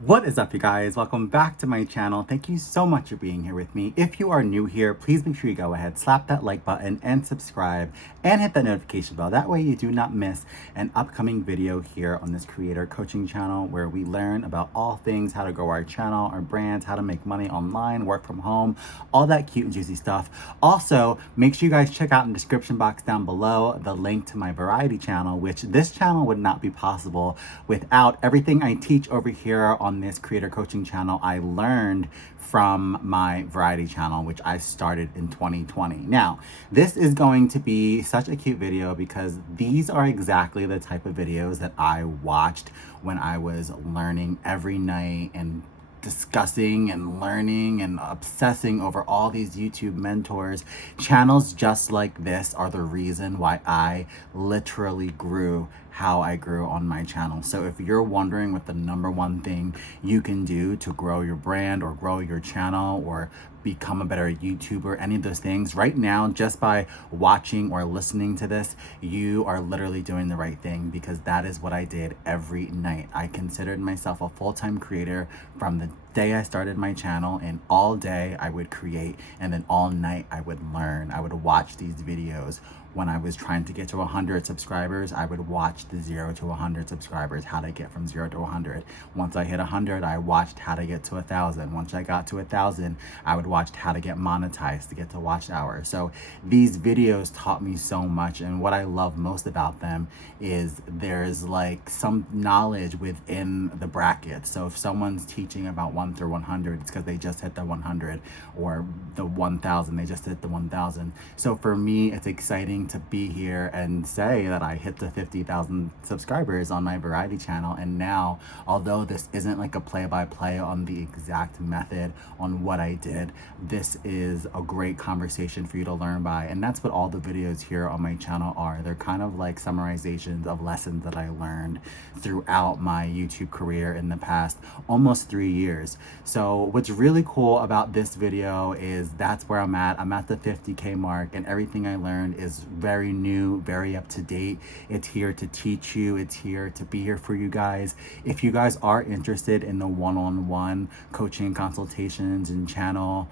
What is up, you guys? Welcome back to my channel. Thank you so much for being here with me. If you are new here, please make sure you go ahead, slap that like button and subscribe and hit that notification bell. That way you do not miss an upcoming video here on this creator coaching channel where we learn about all things, how to grow our channel, our brands, how to make money online, work from home, all that cute and juicy stuff. Also, make sure you guys check out in the description box down below the link to my variety channel, which this channel would not be possible without everything I teach over here on this creator coaching channel. I learned from my variety channel, which I started in 2020. Now, this is going to be such a cute video because these are exactly the type of videos that I watched when I was learning every night and discussing and learning and obsessing over all these YouTube mentors. Channels just like this are the reason why I literally grew how I grew on my channel. So if you're wondering what the number one thing you can do to grow your brand or grow your channel or become a better YouTuber, any of those things, right now, just by watching or listening to this, you are literally doing the right thing, because that is what I did every night. I considered myself a full-time creator from the day I started my channel, and all day I would create, and then all night I would learn. I would watch these videos. When I was trying to get to 100 subscribers, I would watch the 0 to 100 subscribers, how to get from 0 to 100. Once I hit 100, I watched how to get to 1,000. Once I got to 1,000, I would watch how to get monetized to get to watch hours. So these videos taught me so much, and what I love most about them is there's like some knowledge within the brackets. So if someone's teaching about 1 through 100, it's because they just hit the 100, or the 1,000, they just hit the 1,000. So for me, it's exciting to be here and say that I hit the 50,000 subscribers on my variety channel. And now, although this isn't like a play-by-play on the exact method on what I did, this is a great conversation for you to learn by. And that's what all the videos here on my channel are. They're kind of like summarizations of lessons that I learned throughout my YouTube career in the past almost 3 years. So what's really cool about this video is that's where I'm at. I'm at the 50K mark, and everything I learned is very new, very up to date. It's here to teach you. It's here to be here for you guys. If you guys are interested in the one-on-one coaching consultations and channel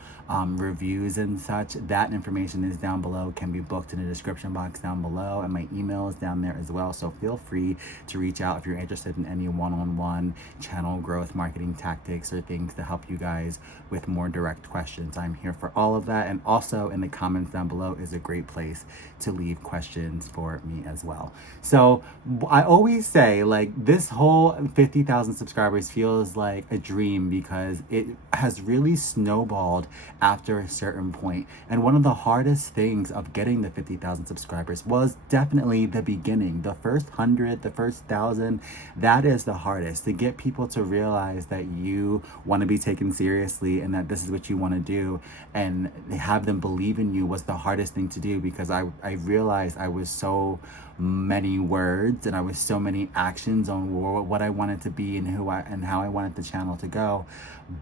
reviews and such, that information is down below, can be booked in the description box down below, and my email is down there as well. So feel free to reach out if you're interested in any one-on-one channel growth marketing tactics or things to help you guys with more direct questions. I'm here for all of that. And also in the comments down below is a great place to leave questions for me as well. So I always say, like, this whole 50,000 subscribers feels like a dream because it has really snowballed after a certain point. And one of the hardest things of getting the 50,000 subscribers was definitely the beginning. The first 100, the first 1,000, that is the hardest. To get people to realize that you want to be taken seriously and that this is what you want to do, and have them believe in you, was the hardest thing to do, because I realized I was so many words and I was so many actions on what I wanted to be and how I wanted the channel to go.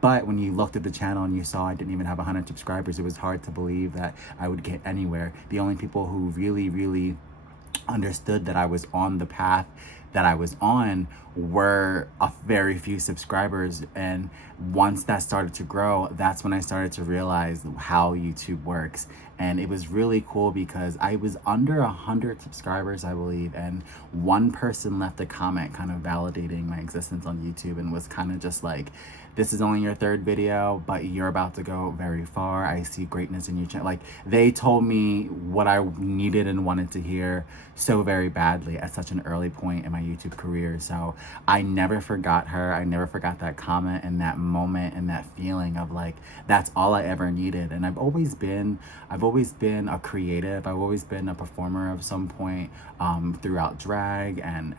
But when you looked at the channel and you saw I didn't even have 100 subscribers, it was hard to believe that I would get anywhere. The only people who really understood that I was on the path that I was on were a very few subscribers. And once that started to grow, that's when I started to realize how YouTube works. And it was really cool because I was under 100 subscribers, I believe, and one person left a comment kind of validating my existence on YouTube and was kind of just like, this is only your 3rd video, but you're about to go very far. I see greatness in your channel. Like, they told me what I needed and wanted to hear so very badly at such an early point in my YouTube career. So I never forgot her. I never forgot that comment and that moment and that feeling of like, that's all I ever needed. And I've always been a creative. I've always been a performer of some point, throughout drag and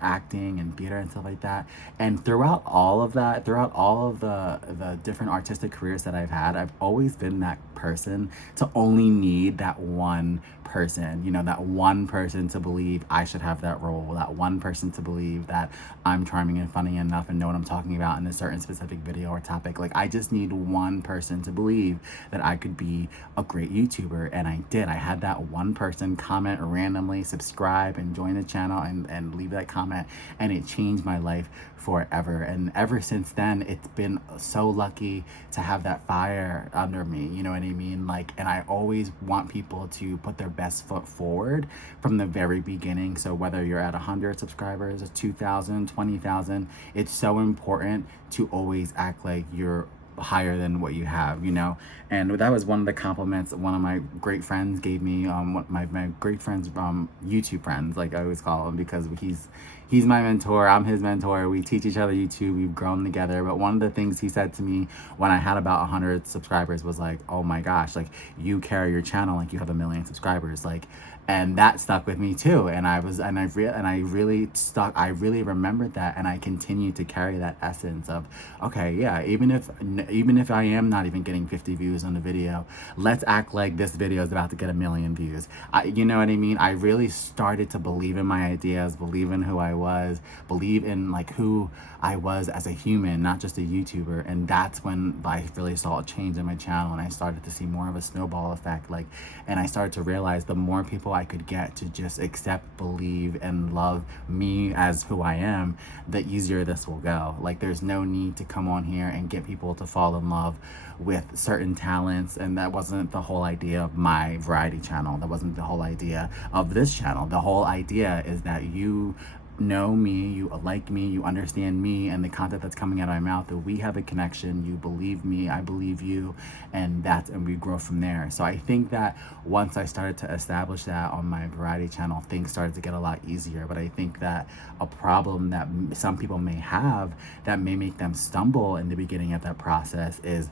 acting and theater and stuff like that. And throughout all of that, throughout all of the different artistic careers that I've had, I've always been that person to only need that one person, you know, that one person to believe I should have that role, that one person to believe believe that I'm charming and funny enough and know what I'm talking about in a certain specific video or topic. Like, I just need one person to believe that I could be a great YouTuber, and I did. I had that one person comment randomly, subscribe and join the channel, and leave that comment, and it changed my life forever. And ever since then, it's been so lucky to have that fire under me, you know what I mean? Like, and I always want people to put their best foot forward from the very beginning. So whether you're at 100 subscribers, 2,000, 20,000, it's so important to always act like you're higher than what you have, you know. And that was one of the compliments one of my great friends gave me, my great friends, YouTube friends, like I always call him, because he's my mentor, I'm his mentor, we teach each other YouTube, we've grown together. But one of the things he said to me when I had about 100 subscribers was like, oh my gosh, like, you carry your channel like you have 1 million subscribers. Like, and that stuck with me too. And I really remembered that, and I continue to carry that essence of, okay, yeah, even if I am not even getting 50 views on the video, let's act like this video is about to get 1 million views. You know what I mean? I really started to believe in my ideas, believe in who I was, believe in like who I was as a human, not just a YouTuber. And that's when I really saw a change in my channel, and I started to see more of a snowball effect. Like, and I started to realize the more people I could get to just accept, believe, and love me as who I am, the easier this will go. Like, there's no need to come on here and get people to fall in love with certain talents. And that wasn't the whole idea of my variety channel. That wasn't the whole idea of this channel. The whole idea is that you know me, you like me, you understand me and the content that's coming out of my mouth, that we have a connection, you believe me, I believe you, and we grow from there. So I think that once I started to establish that on my variety channel, things started to get a lot easier. But I think that a problem that some people may have that may make them stumble in the beginning of that process is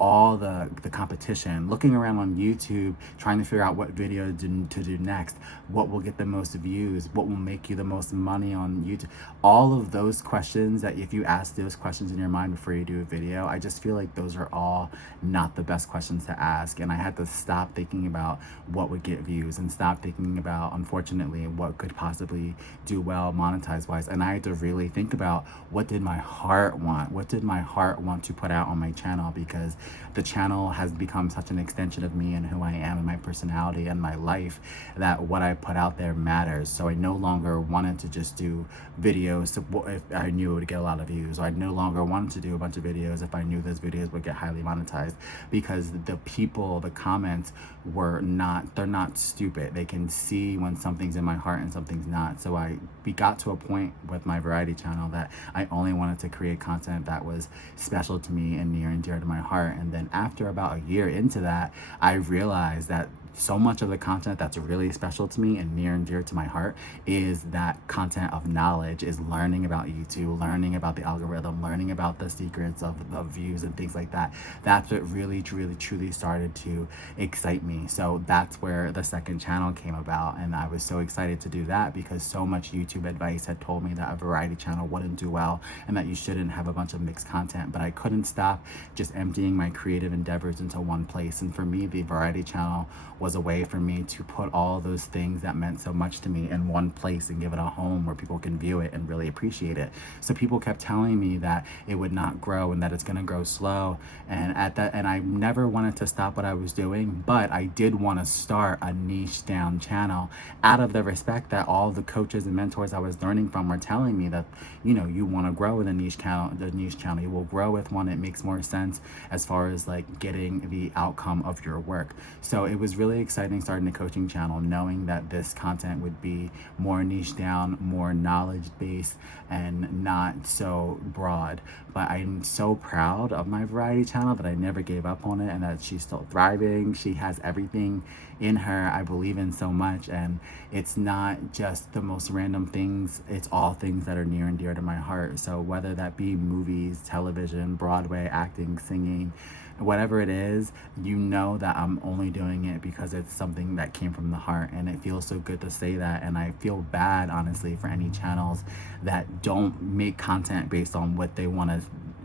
all the competition, looking around on YouTube, trying to figure out what video to do next, what will get the most views, what will make you the most money on YouTube. All of those questions, that if you ask those questions in your mind before you do a video, I just feel like those are all not the best questions to ask. And I had to stop thinking about what would get views and stop thinking about, unfortunately, what could possibly do well monetize wise. And I had to really think about, what did my heart want? What did my heart want to put out on my channel? Because the channel has become such an extension of me and who I am and my personality and my life, that what I put out there matters. So I no longer wanted to just do videos if I knew it would get a lot of views, or I no longer wanted to do a bunch of videos if I knew those videos would get highly monetized, because the people, the comments they're not stupid. They can see when something's in my heart and something's not. So we got to a point with my variety channel that I only wanted to create content that was special to me and near and dear to my heart. And then after about a year into that, I realized that so much of the content that's really special to me and near and dear to my heart is that content of knowledge, is learning about YouTube, learning about the algorithm, learning about the secrets of views and things like that. That's what really, truly started to excite me. So that's where the second channel came about. And I was so excited to do that, because so much YouTube advice had told me that a variety channel wouldn't do well and that you shouldn't have a bunch of mixed content. But I couldn't stop just emptying my creative endeavors into one place. And for me, the variety channel was a way for me to put all those things that meant so much to me in one place and give it a home where people can view it and really appreciate it. So people kept telling me that it would not grow and that it's going to grow slow, and I never wanted to stop what I was doing, but I did want to start a niche down channel, out of the respect that all the coaches and mentors I was learning from were telling me that, you know, you want to grow with a niche channel, you will grow with one. It makes more sense as far as like getting the outcome of your work. So it was really exciting starting a coaching channel, knowing that this content would be more niche down, more knowledge based, and not so broad. But I'm so proud of my variety channel that I never gave up on it, and that she's still thriving. She has everything in her I believe in so much, and it's not just the most random things, it's all things that are near and dear to my heart. So whether that be movies, television, Broadway, acting, singing, whatever it is, you know that I'm only doing it because it's something that came from the heart. And it feels so good to say that. And I feel bad, honestly, for any channels that don't make content based on what they want to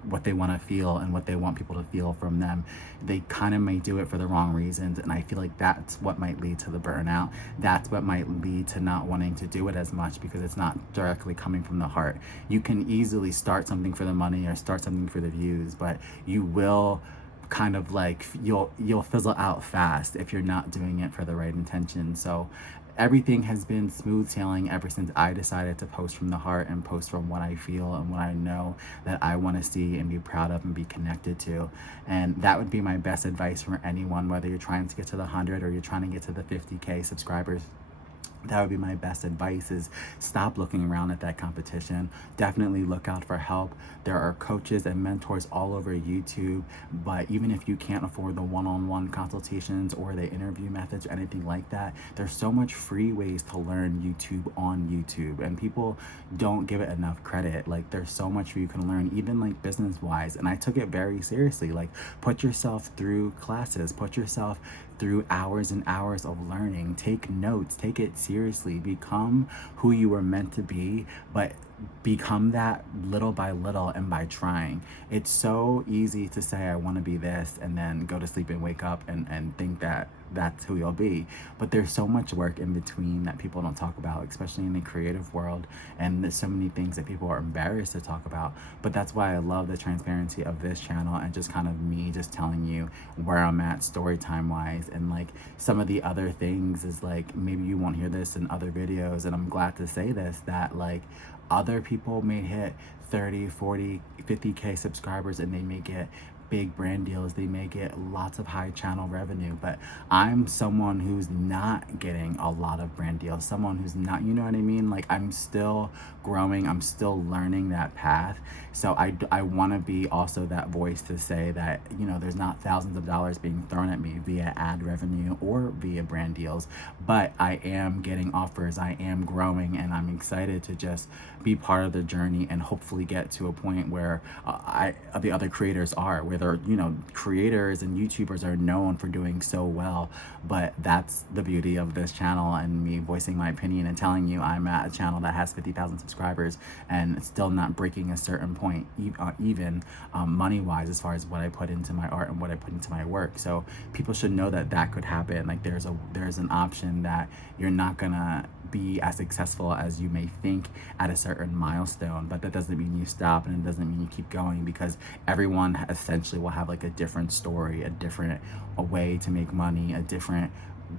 what they want to feel and what they want people to feel from them. They kind of may do it for the wrong reasons, and I feel like that's what might lead to the burnout. That's what might lead to not wanting to do it as much, because it's not directly coming from the heart. You can easily start something for the money or start something for the views, but you will kind of like, you'll fizzle out fast if you're not doing it for the right intention. So everything has been smooth sailing ever since I decided to post from the heart and post from what I feel and what I know that I want to see and be proud of and be connected to. And that would be my best advice for anyone, whether you're trying to get to the 100 or you're trying to get to the 50K subscribers. That would be my best advice, is stop looking around at that competition. Definitely look out for help. There are coaches and mentors all over YouTube, but even if you can't afford the one-on-one consultations or the interview methods or anything like that, there's so much free ways to learn YouTube on YouTube, and people don't give it enough credit. Like, there's so much you can learn, even like business-wise, and I took it very seriously. Like, put yourself through classes, put yourself through hours and hours of learning. Take notes, take it seriously, become who you were meant to be, but become that little by little and by trying. It's so easy to say I want to be this and then go to sleep and wake up and think that that's who you'll be, but there's so much work in between that people don't talk about, especially in the creative world, and there's so many things that people are embarrassed to talk about. But that's why I love the transparency of this channel, and just kind of me just telling you where I'm at story time wise. And like, some of the other things is like, maybe you won't hear this in other videos, and I'm glad to say this, that like, other people may hit 30, 40, 50K subscribers and they may get big brand deals, they may get lots of high channel revenue, but I'm someone who's not getting a lot of brand deals, someone who's not, you know what I mean? Like, I'm still growing, I'm still learning that path. So I want to be also that voice to say that, you know, there's not thousands of dollars being thrown at me via ad revenue or via brand deals, but I am getting offers, I am growing, and I'm excited to just be part of the journey and hopefully get to a point where the other creators are, where they're, you know, creators and YouTubers are known for doing so well. But that's the beauty of this channel and me voicing my opinion and telling you I'm at a channel that has 50,000 subscribers and still not breaking a certain point, even money wise, as far as what I put into my art and what I put into my work. So people should know that that could happen. Like, there's an option that you're not gonna be as successful as you may think at a certain milestone, but that doesn't mean you stop, and it doesn't mean you keep going, because everyone essentially will have like a different story, a way to make money, a different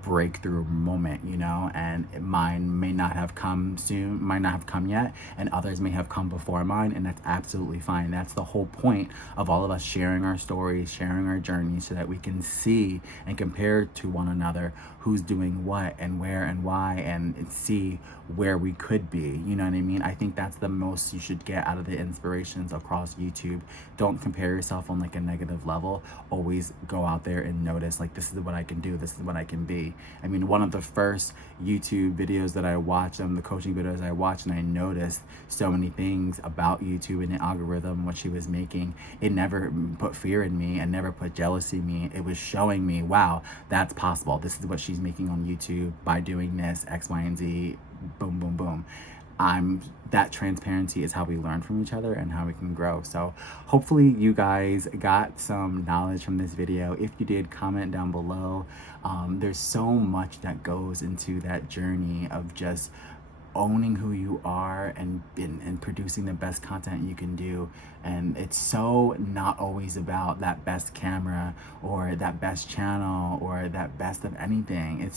breakthrough moment, you know, and mine may not have come soon, might not have come yet, and others may have come before mine, and that's absolutely fine. That's the whole point of all of us sharing our stories, sharing our journeys, so that we can see and compare to one another who's doing what and where and why, and see where we could be, you know what I mean? I think that's the most you should get out of the inspirations across YouTube. Don't compare yourself on like a negative level. Always go out there and notice, like, this is what I can do, this is what I can be. I mean, one of the first YouTube videos that I watched, the coaching videos I watched, and I noticed so many things about YouTube and the algorithm, what she was making. It never put fear in me and never put jealousy in me. It was showing me, wow, that's possible. This is what she's making on YouTube by doing this, X, Y, and Z, boom, boom, boom. That transparency is how we learn from each other and how we can grow. So hopefully you guys got some knowledge from this video. If you did, comment down below. There's so much that goes into that journey of just owning who you are and producing the best content you can do. And it's so not always about that best camera or that best channel or that best of anything.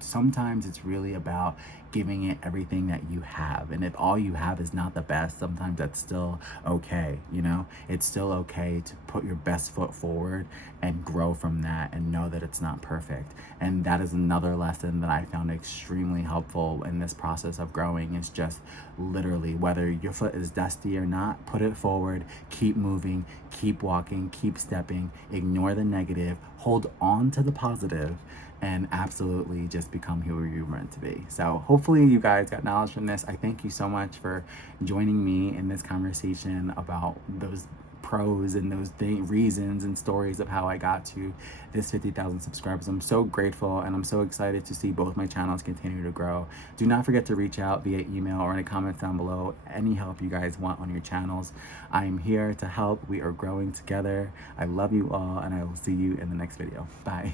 Sometimes it's really about giving it everything that you have. And if all you have is not the best, sometimes that's still okay, you know? It's still okay to put your best foot forward and grow from that, and know that it's not perfect. And that is another lesson that I found extremely helpful in this process of growing, is just literally, whether your foot is dusty or not, put it forward, keep moving, keep walking, keep stepping, ignore the negative, hold on to the positive, and absolutely just become who you're meant to be. So hopefully you guys got knowledge from this. I thank you so much for joining me in this conversation about those pros and those reasons and stories of how I got to this 50,000 subscribers. I'm so grateful, and I'm so excited to see both my channels continue to grow. Do not forget to reach out via email or in the comments down below any help you guys want on your channels. I am here to help. We are growing together. I love you all, and I will see you in the next video. Bye.